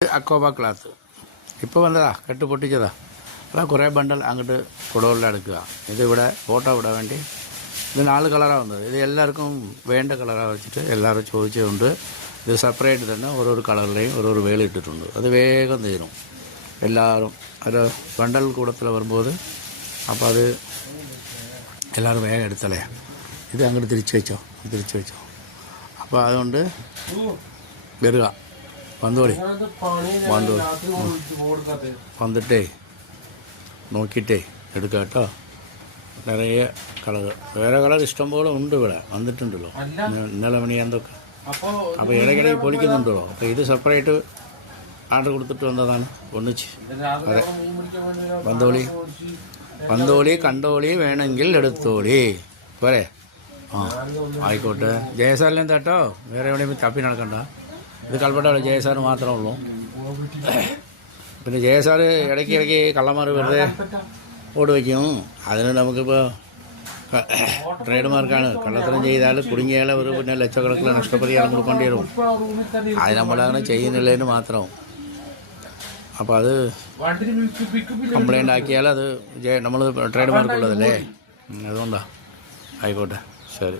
അക്കോബ ക്ലാത്ത് ഇപ്പോൾ വന്നതാ, കെട്ട് പൊട്ടിച്ചതാ. അപ്പോൾ കുറേ ബണ്ടൽ അങ്ങോട്ട് കുടകളിൽ എടുക്കുക. ഇതിവിടെ ഫോട്ടോ വിടാൻ വേണ്ടി ഇത് 4 കളറാണ് വന്നത്. ഇത് എല്ലാവർക്കും വേണ്ട കളറാണ് വെച്ചിട്ട് എല്ലാവരും ചോദിച്ചതുകൊണ്ട് ഇത് സെപ്പറേറ്റ് തന്നെ ഓരോരോ കളറിലെയും ഓരോരോ വേല ഇട്ടിട്ടുണ്ട്. അത് വേഗം തീരും എല്ലാവരും. അത് ബണ്ടൽ കൂടത്തിൽ വരുമ്പോൾ അപ്പോൾ അത് എല്ലാവരും വേഗം എടുത്തല്ലേ. ഇത് അങ്ങോട്ട് തിരിച്ചു വെച്ചോ. അപ്പോൾ അതുകൊണ്ട് വരിക, വന്നോളി വന്നിട്ടേ നോക്കിയിട്ടേ എടുക്കാം കേട്ടോ. നിറയെ കളർ, വേറെ കളർ ഇഷ്ടംപോലെ ഉണ്ട് ഇവിടെ, വന്നിട്ടുണ്ടല്ലോ ഇന്നലെ മണിയാന്തൊക്കെ. അപ്പോൾ ഇടയ്ക്കിടയ്ക്ക് പൊളിക്കുന്നുണ്ടല്ലോ. അപ്പോൾ ഇത് സെപ്പറേറ്റ് ആർഡർ കൊടുത്തിട്ട് വന്നതാണ് ഒന്നിച്ച്. അതെ, വന്നോളി കണ്ടോളി, വേണമെങ്കിൽ എടുത്തോളി പോരെ. ആ ആയിക്കോട്ടെ. ജയസാറിലും കേട്ടോ, വേറെ എവിടെയും തപ്പി നടക്കണ്ട. ഇത് കൽപ്പറ്റ ജയസാർ മാത്രമേ ഉള്ളൂ. പിന്നെ ജയസാർ ഇടയ്ക്ക് കള്ളന്മാർ വെറുതെ ഓട് വയ്ക്കും. അതിന് നമുക്കിപ്പോൾ ട്രേഡ് മാർക്കാണ്. കള്ളത്തരം ചെയ്താൽ കുടുങ്ങിയാൽ ഒരു പിന്നെ ലക്ഷക്കണക്കിന് നഷ്ടപരിഹാരം കൊടുക്കേണ്ടി വരും. അത് നമ്മളങ്ങനെ ചെയ്യുന്നില്ലതിന് മാത്രം. അപ്പോൾ അത് കംപ്ലൈൻ്റ് ആക്കിയാൽ അത് നമ്മൾ ട്രേഡ് മാർക്കുള്ളതല്ലേ, അതുകൊണ്ടാണ്. ആയിക്കോട്ടെ, ശരി.